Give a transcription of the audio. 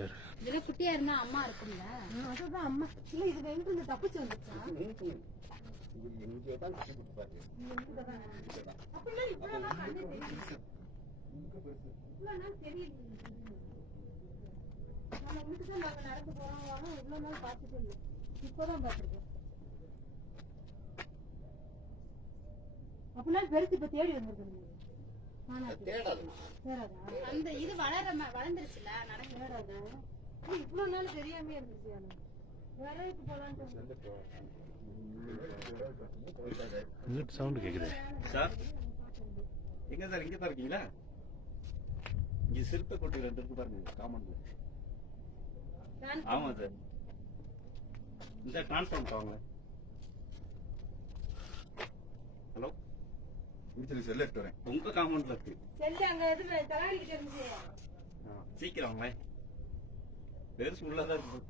சரி இதுல குட்டியா இருந்தா அம்மா இருக்கும்ல. அதுதான் அம்மா. இல்ல இது எங்க இருந்து தப்பிச்சு வந்துச்சா? நடந்து போறோம் இவ்வளவு நாள் பார்த்துட்டு இல்லை. இப்பதான் பார்த்திருக்கோம். அப்படின்னா பெருசு இப்ப தேடி வந்திருக்கு தேடாது சேராதா அந்த இது வளர வளர்ந்துருச்சுல இவ்வளவு நாள் தெரியாம இருந்துச்சு போலான்ட்டு சவுண்டு கேக்குது. சார்? எங்க சார்? இங்க தான் இருக்கீங்களா? இங்க சிற்ப கொட்டி ரெண்டு இருக்கு பாருங்க காமன்ல ஆமா சார். இந்த டிரான்ஸ்ஃபார்ம் வாங்க. வீட்டுல செல்ல எடுத்து வரேன். உங்க காமன்ல இருக்கு. செல்லு அங்க இது தலைவலி கிட்ட இருந்துச்சு சீக்கிரம் வாங்களேன் பெருசு உள்ளதா இருக்கு.